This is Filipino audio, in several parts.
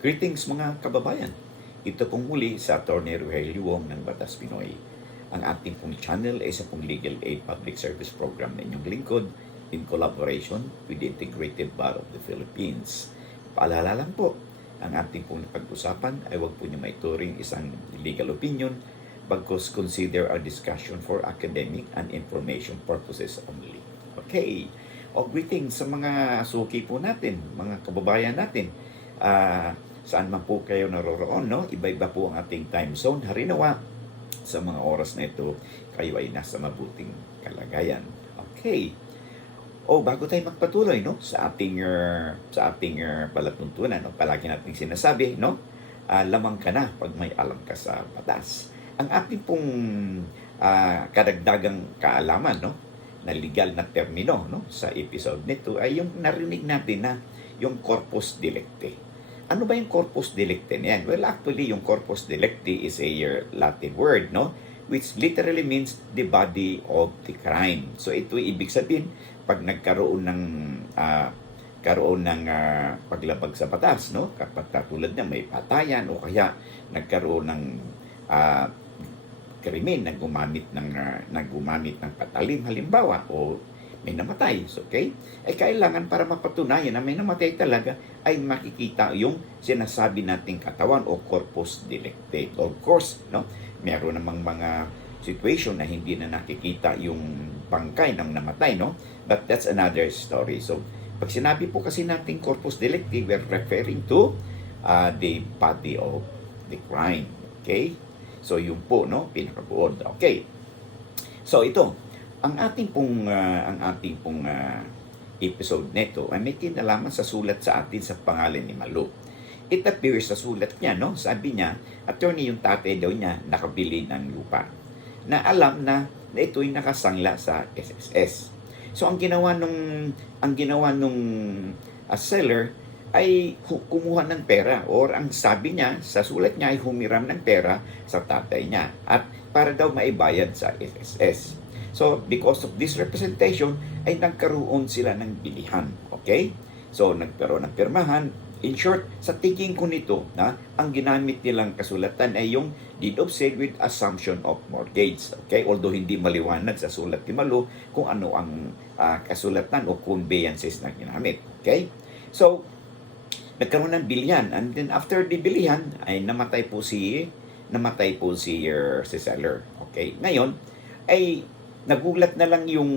Greetings mga kababayan. Ito pong muli sa Atty. Rogelio Wong ng Batas Pinoy. Ang ating pong channel ay isa pong legal aid public service program na inyong lingkod in collaboration with the Integrated Bar of the Philippines. Paalala lang po, ang ating pong pag-usapan ay huwag po niyo maituring isang legal opinion bagkus consider our discussion for academic and information purposes only. Okay. O greetings sa mga suki po natin, mga kababayan natin. Ah, saan man po kayo naroroon, no? Iba-iba po ang ating time zone. Harinawa, sa mga oras na ito, kayo ay nasa mabuting kalagayan. Okay. O bago tayo magpatuloy, no, sa ating uh, sa ating uh, palatuntunan, no, palagi nating sinasabi, no, ah, lamang ka na pag may alam ka sa batas. Ang ating pong ah, kadagdagang kaalaman, no, na legal na termino, no, sa episode nito ay yung narinig natin na yung corpus delicti. Ano ba yung corpus delicti na yan? Well, actually, yung corpus delicti is a uh, Latin word, no? Which literally means the body of the crime. So, ito ibig sabihin, pag nagkaroon ng ah, karoon ng ah, paglabag sa batas, no? Kapag katulad na may patayan o kaya nagkaroon ng ah, krimen na gumamit ng ah, na gumamit ng patalim halimbawa o may namatay, so, okay? Ay kailangan para mapatunayan na may namatay talaga ay makikita yung sinasabi nating katawan o corpus delicti. Of course, no? Meron namang mga situation na hindi na nakikita yung bangkay ng namatay, no? But that's another story. So, pag sinabi po kasi nating corpus delicti, we're referring to uh, the body of the crime. Okay? So, yun po, no? Pinakabuod. Okay. So, ito. Ang ating pong, ah, ang ating pong ah, episode nito ay may kinalaman sa sulat sa atin sa pangalan ni Malu. It appears sa sulat niya, no? Sabi niya, attorney yung tatay daw niya nakabili ng lupa. Na alam na, na ito'y nakasangla sa SSS. So ang ginawa nung ang ginawa nung ah, seller ay kumuha ng pera or ang sabi niya sa sulat niya ay humiram ng pera sa tatay niya at para daw maibayad sa SSS. So because of this representation ay nagkaroon sila ng bilihan. Okay? So nagkaroon ng pirmahan. In short, sa tingin ko nito na ang ginamit nilang kasulatan ay yung deed of sale with assumption of mortgage. Okay? Although hindi maliwanag sa sulat ni Malu kung ano ang ah, kasulatan o conveyances na ginamit. Okay? So, nagkaroon ng bilihan and then after the bilihan ay namatay po si namatay po si uh, si seller. Okay? Ngayon ay nagulat na lang yung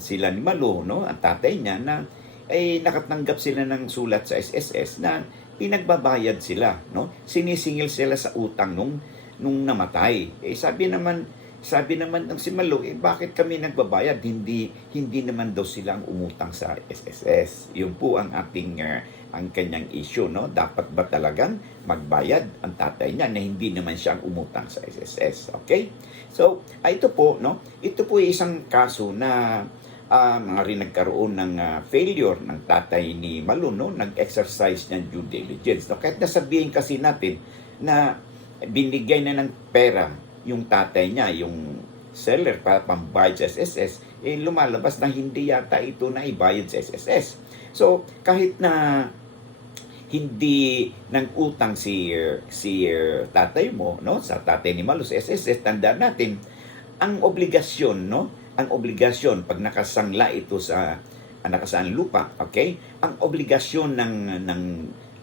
sila ni Malu, no? Ang tatay niya na ay nakatanggap sila ng sulat sa SSS na pinagbabayad sila, no? Sinisingil sila sa utang nung nung namatay. Eh sabi naman sabi naman ng si Malu, eh bakit kami nagbabayad? Hindi hindi naman daw sila ang umutang sa SSS. Yun po ang ating uh, ang kanyang issue, no? Dapat ba talagang magbayad ang tatay niya na hindi naman siya ang umutang sa SSS, okay? So, ah, ito po, no? Ito po isang kaso na uh, mga rin nagkaroon ng ah, failure ng tatay ni Malu, no? Nag-exercise ng due diligence. No? Kahit nasabihin kasi natin na binigay na ng pera yung tatay niya, yung seller para pambayad sa SSS, eh lumalabas na hindi yata ito na ibayad sa SSS. So, kahit na hindi nang utang si si tatay mo no sa tatay ni Malu sa SSS tandaan natin ang obligasyon no ang obligasyon pag nakasangla ito sa ang nakasaan lupa okay ang obligasyon ng ng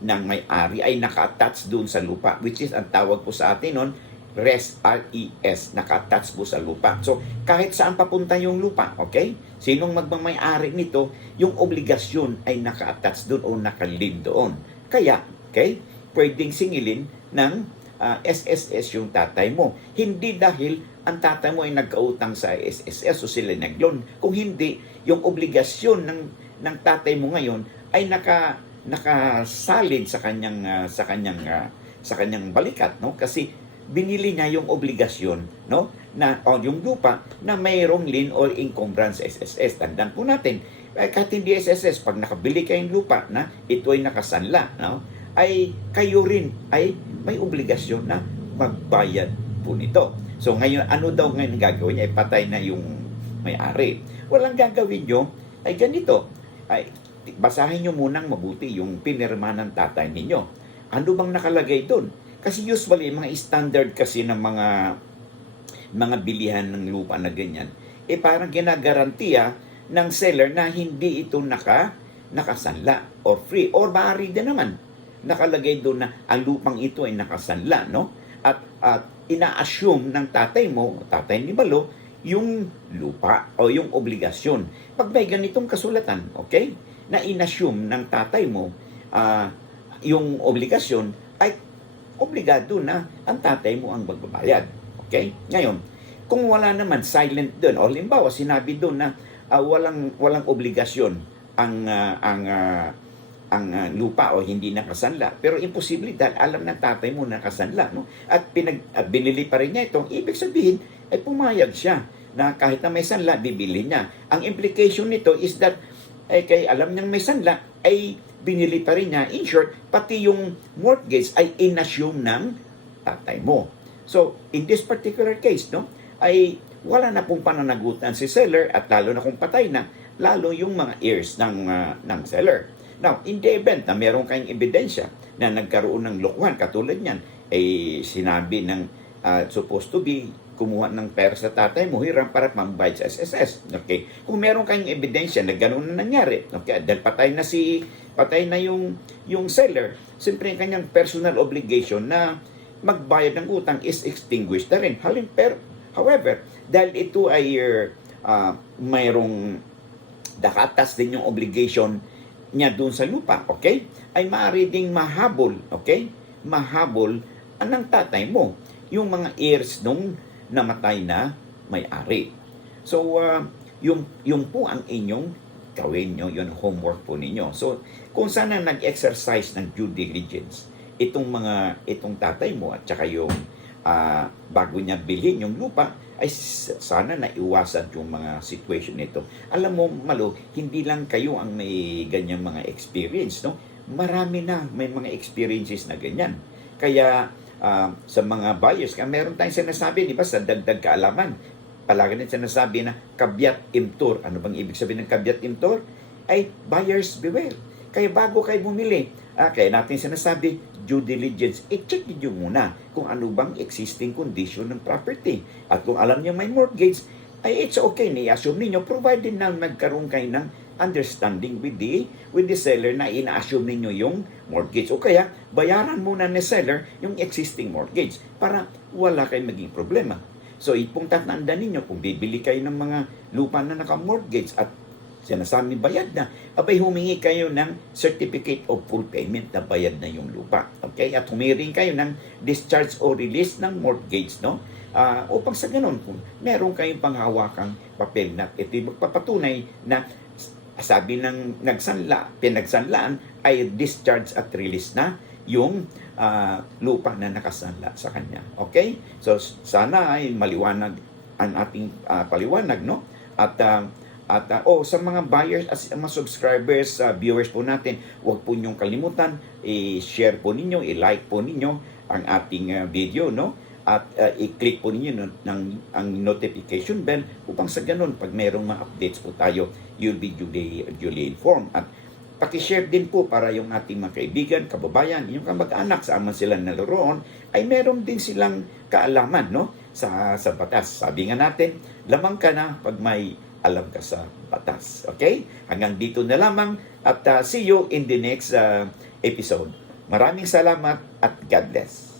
ng may-ari ay naka-attach doon sa lupa which is ang tawag po sa atin noon res RES naka-attach po sa lupa so kahit saan papunta yung lupa okay sinong magmamay-ari nito yung obligasyon ay naka-attach doon o nakalin doon kaya, okay, pwedeng singilin ng ah, SSS yung tatay mo. Hindi dahil ang tatay mo ay nagkautang sa SSS o sila nag-loan. Kung hindi, yung obligasyon ng, ng tatay mo ngayon ay naka, nakasalid sa kanyang, ah, sa kanyang, ah, sa kanyang balikat, no? Kasi binili niya yung obligasyon, no? Na, o yung lupa na mayroong lien or encumbrance SSS. Tandaan po natin, eh, kahit hindi SSS, pag nakabili kayong lupa na ito ay nakasanla, no? ay kayo rin ay may obligasyon na magbayad po nito. So ngayon, ano daw ngayon gagawin niya? Ay patay na yung may-ari. Walang gagawin nyo, ay ganito. Ay, basahin nyo munang mabuti yung pinirma ng tatay ninyo. Ano bang nakalagay doon? Kasi usually, mga standard kasi ng mga mga bilihan ng lupa na ganyan, eh parang ginagarantiya ng seller na hindi ito naka, nakasanla or free. Or maaari din naman, nakalagay doon na ang lupang ito ay nakasanla, no? At, at ina-assume ng tatay mo, tatay ni Balo, yung lupa o yung obligasyon. Pag may ganitong kasulatan, okay, na inassume ng tatay mo ah, yung obligasyon, obligado na ang tatay mo ang magbabayad. Okay? Ngayon, kung wala naman silent doon, o limbawa sinabi doon na ah, walang walang obligasyon ang ah, ang ah, ang ah, lupa o hindi nakasanla. Pero imposible dahil alam ng tatay mo nakasanla. No? At pinag, at binili pa rin niya ito. Ibig sabihin, ay pumayag siya na kahit na may sanla, bibili niya. Ang implication nito is that ay kay alam niyang may sanla, ay binili pa rin niya. In short, pati yung mortgage ay inassume ng tatay mo. So, in this particular case, no, ay wala na pong pananagutan si seller at lalo na kung patay na, lalo yung mga heirs ng, ah, ng seller. Now, in the event na meron kayong ebidensya na nagkaroon ng lokohan, katulad niyan, ay sinabi ng ah, supposed to be kumuha ng pera sa tatay mo, hiram para mambayad sa SSS. Okay? Kung meron kayong ebidensya na gano'n na nangyari, okay, dahil patay na si patay na yung yung seller, siyempre ang kanyang personal obligation na magbayad ng utang is extinguished na rin. Halin, pero, however, dahil ito ay uh, mayroong dakatas din yung obligation niya doon sa lupa, okay? Ay maaari ding mahabol, okay? Mahabol anang tatay mo, yung mga heirs nung namatay na may-ari. So, uh, yung, yung po ang inyong gawin nyo, yun homework po ninyo. So, kung sana nag-exercise ng due diligence, itong mga, itong tatay mo at saka yung ah, bago niya bilhin yung lupa, ay sana naiwasan yung mga situation nito. Alam mo, Malo, hindi lang kayo ang may ganyang mga experience, no? Marami na may mga experiences na ganyan. Kaya ah, sa mga buyers, meron tayong sinasabi, di ba, sa dagdag kaalaman, palagi din sinasabi na kabyat imtur. Ano bang ibig sabihin ng kabyat imtur? Ay buyers beware. Kaya bago kayo bumili, ah, kaya natin sinasabi, due diligence, i-check niyo muna kung ano bang existing condition ng property. At kung alam niyo may mortgage, ay it's okay ni assume ninyo provided na nagkaroon kayo ng understanding with the with the seller na ina-assume ninyo yung mortgage o kaya bayaran muna ni seller yung existing mortgage para wala kayong maging problema. So ipong tatandaan ninyo kung bibili kayo ng mga lupa na naka-mortgage at sinasabi bayad na, abay humingi kayo ng certificate of full payment na bayad na yung lupa. Okay? At humiring kayo ng discharge o release ng mortgage, no? Ah, upang sa ganun, kung meron kayong panghawakang papel na ito magpapatunay na sabi ng nagsanla, pinagsanlaan ay discharge at release na yung ah, lupa na nakasanla sa kanya. Okay? So sana ay maliwanag ang ating ah, paliwanag, no? At ah, at ah, oh, sa mga buyers at sa mga subscribers, ah, viewers po natin, huwag po ninyong kalimutan i-share po ninyo, i-like po ninyo ang ating ah, video, no? At ah, i-click po ninyo no- ng ang notification bell upang sa ganun pag mayroong mga updates po tayo, you'll be duly, duly informed. At Pakishare din po para yung ating mga kaibigan, kababayan, yung kamag-anak sa man sila naroon, ay meron din silang kaalaman no? sa, sa batas. Sabi nga natin, lamang ka na pag may alam ka sa batas. Okay? Hanggang dito na lamang at uh, see you in the next uh, episode. Maraming salamat at God bless.